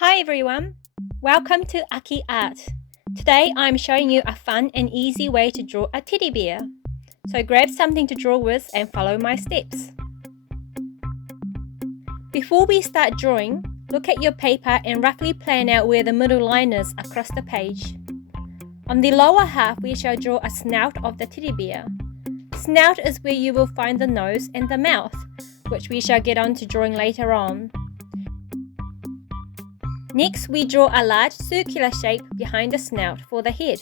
Hi everyone, welcome to Aki Art. Today I'm showing you a fun and easy way to draw a teddy bear. So grab something to draw with and follow my steps. Before we start drawing, look at your paper and roughly plan out where the middle line is across the page. On the lower half we shall draw a snout of the teddy bear. Snout is where you will find the nose and the mouth, which we shall get on to drawing later on. Next, we draw a large circular shape behind the snout for the head.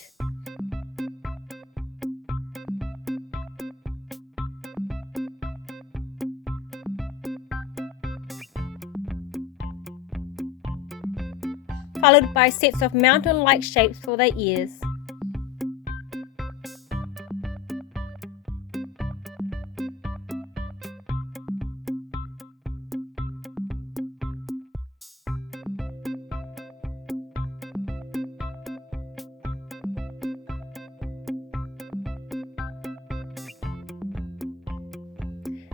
Followed by sets of mountain-like shapes for the ears.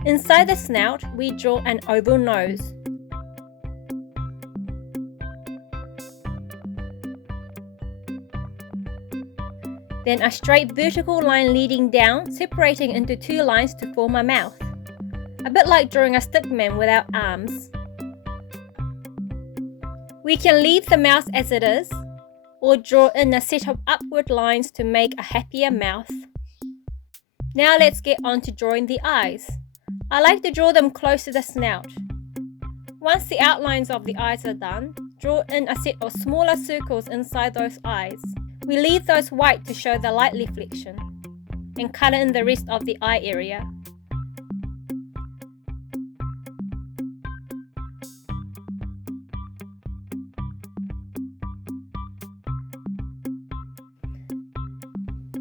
Inside the snout, we draw an oval nose. Then a straight vertical line leading down, separating into two lines to form a mouth. A bit like drawing a stickman without arms. We can leave the mouth as it is, or draw in a set of upward lines to make a happier mouth. Now let's get on to drawing the eyes. I like to draw them close to the snout. Once the outlines of the eyes are done, draw in a set of smaller circles inside those eyes. We leave those white to show the light reflection, and colour in the rest of the eye area.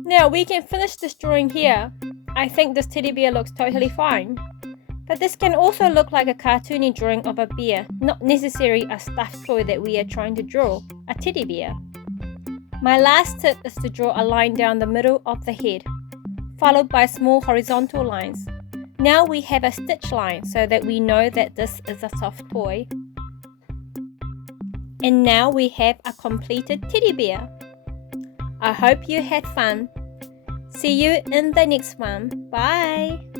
Now we can finish this drawing here. I think this teddy bear looks totally fine. But this can also look like a cartoony drawing of a bear, not necessarily a stuffed toy that we are trying to draw, a teddy bear. My last tip is to draw a line down the middle of the head, followed by small horizontal lines. Now we have a stitch line so that we know that this is a soft toy. And now we have a completed teddy bear. I hope you had fun. See you in the next one. Bye!